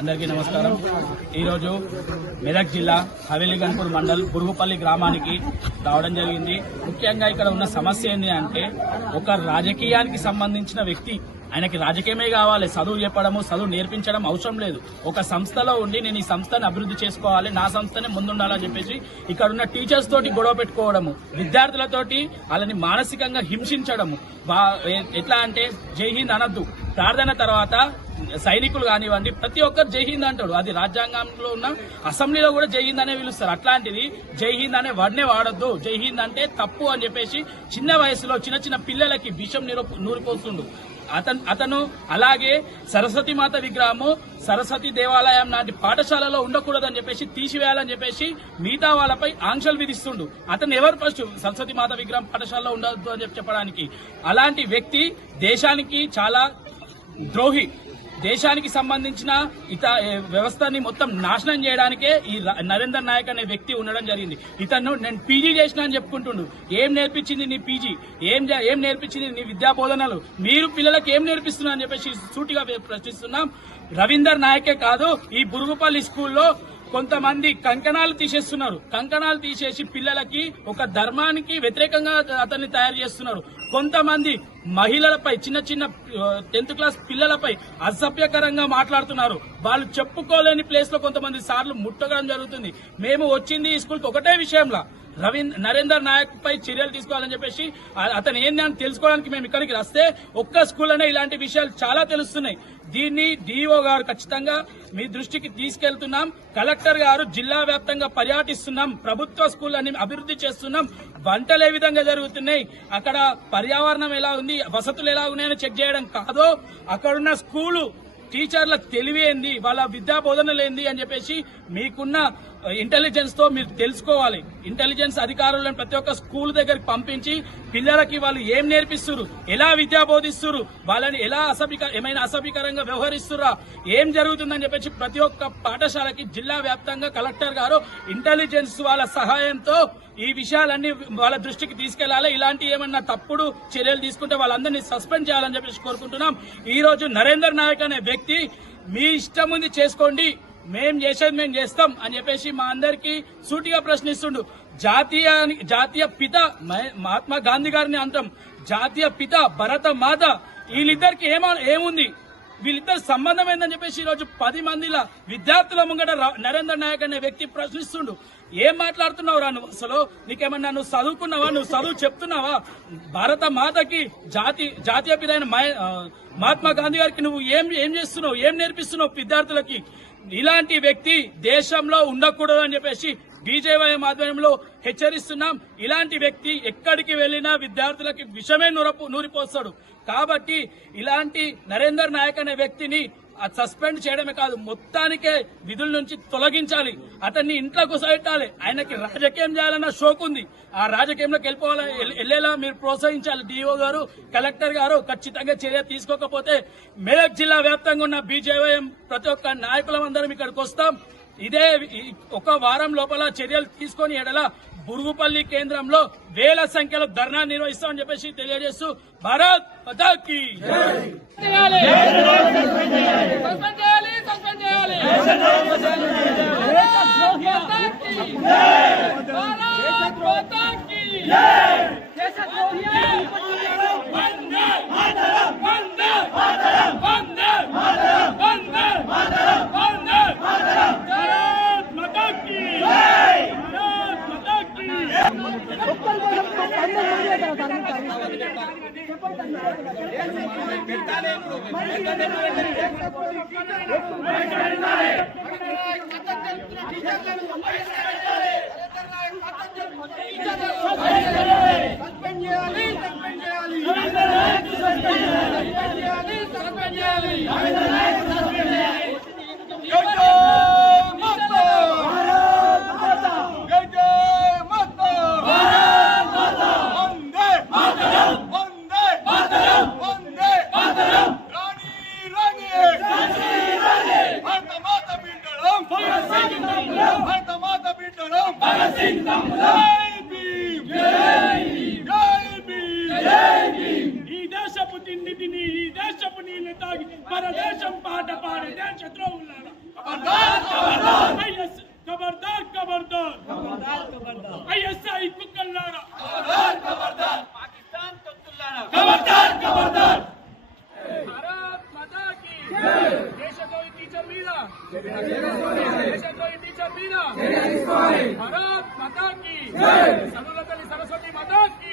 అందరికీ నమస్కారం. ఈరోజు మెదక్ జిల్లా హవేలీగన్పూర్ మండల్ బురుగుపల్లి గ్రామానికి రావడం జరిగింది. ముఖ్యంగా ఇక్కడ ఉన్న సమస్య ఏంటి అంటే, ఒక రాజకీయానికి సంబంధించిన వ్యక్తి, ఆయనకి రాజకీయమే కావాలి, చదువు చెప్పడము చదువు నేర్పించడం అవసరం లేదు. ఒక సంస్థలో ఉండి నేను ఈ సంస్థని అభివృద్ధి చేసుకోవాలి, నా సంస్థనే ముందుండాలని చెప్పేసి ఇక్కడ ఉన్న టీచర్స్ తోటి గొడవ పెట్టుకోవడము, విద్యార్థులతోటి వాళ్ళని మానసికంగా హింసించడము. ఎట్లా అంటే జై హింద్ అనద్దు, ప్రార్థన తర్వాత సైనికులు కానివ్వండి ప్రతి ఒక్కరు జై హింద్ అంటాడు. అది రాజ్యాంగంలో ఉన్న అసెంబ్లీలో కూడా జై హింద్ అనే పిలుస్తారు. అట్లాంటిది జై హింద్ అనే వర్డ్నే వాడొద్దు, జై హింద్ అంటే తప్పు అని చెప్పేసి చిన్న వయసులో చిన్న పిల్లలకి విషం నూరిపోతుండు అతను. అలాగే సరస్వతి మాత విగ్రహము సరస్వతి దేవాలయం లాంటి పాఠశాలలో ఉండకూడదని చెప్పేసి తీసివేయాలని చెప్పేసి మిగతా వాళ్ళపై ఆంక్షలు విధిస్తుండు. అతను ఎవరు ఫస్ట్ సరస్వతి మాత విగ్రహం పాఠశాలలో ఉండద్దు అని చెప్పడానికి? అలాంటి వ్యక్తి దేశానికి చాలా ద్రోహి. దేశానికి సంబంధించిన వ్యవస్థని మొత్తం నాశనం చేయడానికే ఈ నరేందర్ నాయక్ అనే వ్యక్తి ఉండడం జరిగింది. ఇతను నేను పీజీ చేసిన అని చెప్పుకుంటుండు. ఏం నేర్పించింది నీ పీజీ? ఏం నేర్పించింది నీ విద్యా బోధనలు? మీరు పిల్లలకు ఏం నేర్పిస్తున్నారు అని చెప్పేసి సూటిగా ప్రశ్నిస్తున్నాం. రవీందర్ నాయకే కాదు, ఈ బురుగుపల్లి స్కూల్లో కొంతమంది కంకణాలు తీసేస్తున్నారు. కంకణాలు తీసేసి పిల్లలకి ఒక ధర్మానికి వ్యతిరేకంగా అతన్ని తయారు చేస్తున్నారు. కొంతమంది మహిళలపై చిన్న 10th క్లాస్ పిల్లలపై అసభ్యకరంగా మాట్లాడుతున్నారు. వాళ్ళు చెప్పుకోలేని ప్లేస్ లో కొంతమంది సార్లు ముట్టడం జరుగుతుంది. మేము వచ్చింది ఈ స్కూల్కి ఒకటే విషయంలో, నరేందర్ నాయక్ పై చర్యలు తీసుకోవాలని చెప్పేసి అతను ఏందని తెలుసుకోవడానికి మేము ఇక్కడికి వస్తే ఒక్క స్కూల్లోనే ఇలాంటి విషయాలు చాలా తెలుస్తున్నాయి. దీన్ని డిఓ గారు ఖచ్చితంగా మీ దృష్టికి తీసుకెళ్తున్నాం. కలెక్టర్ గారు జిల్లా వ్యాప్తంగా పర్యటిస్తున్నాం. ప్రభుత్వ స్కూళ్ళని అభివృద్ధి చేస్తున్నాం. వంటలు ఏ విధంగా జరుగుతున్నాయి, అక్కడ పర్యావరణం ఎలా ఉంది, వసతులు ఎలా ఉన్నాయని చెక్ చేయడం కాదు, అక్కడున్న స్కూలు టీచర్ల తెలివి ఏంది, వాళ్ళ విద్యా బోధనలు ఏంది అని చెప్పేసి మీకున్న ఇంటెలిజెన్స్ తో మీరు తెలుసుకోవాలి. ఇంటెలిజెన్స్ అధికారులను ప్రతి ఒక్క స్కూల్ దగ్గరికి పంపించి పిల్లలకి వాళ్ళు ఏం నేర్పిస్తున్నారు, ఎలా విద్యా బోధిస్తున్నారు, వాళ్ళని ఎలా ఏమైనా అసభ్యకరంగా వ్యవహరిస్తురా, ఏం జరుగుతుందని చెప్పేసి ప్రతి ఒక్క పాఠశాలకి జిల్లా వ్యాప్తంగా కలెక్టర్ గారు ఇంటెలిజెన్స్ వాళ్ళ సహాయంతో ఈ విషయాలన్నీ వాళ్ళ దృష్టికి తీసుకెళ్లాలి. ఇలాంటి ఏమన్నా తప్పుడు చర్యలు తీసుకుంటే వాళ్ళందరినీ సస్పెండ్ చేయాలని చెప్పేసి కోరుకుంటున్నాం. ఈ రోజు నరేందర్ నాయక్ అనే వ్యక్తి మీ ఇష్టం ఉంది చేసుకోండి, మేం చేసేది మేము చేస్తాం అని చెప్పేసి మా అందరికీ సూటిగా ప్రశ్నిస్తుండు. జాతీయ పిత మహాత్మా గాంధీ గారిని అంటాం, జాతీయ పిత భరత మాత, వీళ్ళిద్దరికి ఏముంది, వీళ్ళిద్దరు సంబంధం ఏందని చెప్పేసి ఈ రోజు 10 మందిల విద్యార్థుల ముంగట నరేందర్ నాయక్ అనే వ్యక్తి ప్రశ్నిస్తుండు. ఏం మాట్లాడుతున్నావు రా నువ్వు? అసలు నీకేమన్నా నువ్వు చదువుకున్నావా? నువ్వు చదువు చెప్తున్నావా? భారత మాతకి జాతీయ పిత అయిన మహాత్మా గాంధీ గారికి నువ్వు ఏం చేస్తున్నావు, ఏం నేర్పిస్తున్నావు విద్యార్థులకి? ఇలాంటి వ్యక్తి దేశంలో ఉండకూడదు అని చెప్పేసి బీజేవైఎం ఆధ్వర్యంలో హెచ్చరిస్తున్నాం. ఇలాంటి వ్యక్తి ఎక్కడికి వెళ్లినా విద్యార్థులకి విషమే నూరిపోస్తాడు. కాబట్టి ఇలాంటి నరేందర్ నాయక్ అనే వ్యక్తిని సస్పెండ్ చేయడమే కాదు, మొత్తానికే విధుల నుంచి తొలగించాలి. అతన్ని ఇంట్లో కూర్చోబెట్టాలి. ఆయనకి రాజకీయం చేయాలన్న షోక్ ఉంది. ఆ రాజకీయంలోకి వెళ్ళేలా మీరు ప్రోత్సహించాలి. డిఓ గారు, కలెక్టర్ గారు ఖచ్చితంగా చర్య తీసుకోకపోతే మెదక్ జిల్లా వ్యాప్తంగా ఉన్న బీజేవైఎం ప్రతి ఒక్క నాయకులందరం ఇక్కడికి వస్తాం. ఇదే ఒక వారం లోపల చర్యలు తీసుకొని ఎడల బురుగుపల్లి కేంద్రంలో వేల సంఖ్యలో ధర్నా నిర్వహిస్తామని చెప్పేసి తెలియజేస్తూ భారత్ మాతా కీ ఈ దేశపు తిండి తిని ఈ దేశపు నీళ్లు తాగి పరదేశం పాట పాడే దేశ ద్రోహులారా खबरदार खबरदार ISI कुकल्लारा పాకిస్తాన్ తొత్తుల్లారా खबरदार खबरदार భారత్ మాతా కీ దేశద్రోహి టీచర్ మీద దేశద్రోహి టీచర్ మీద భారత్ మాతా కీ సర్వపల్లి సరస్వతి మాతా కీ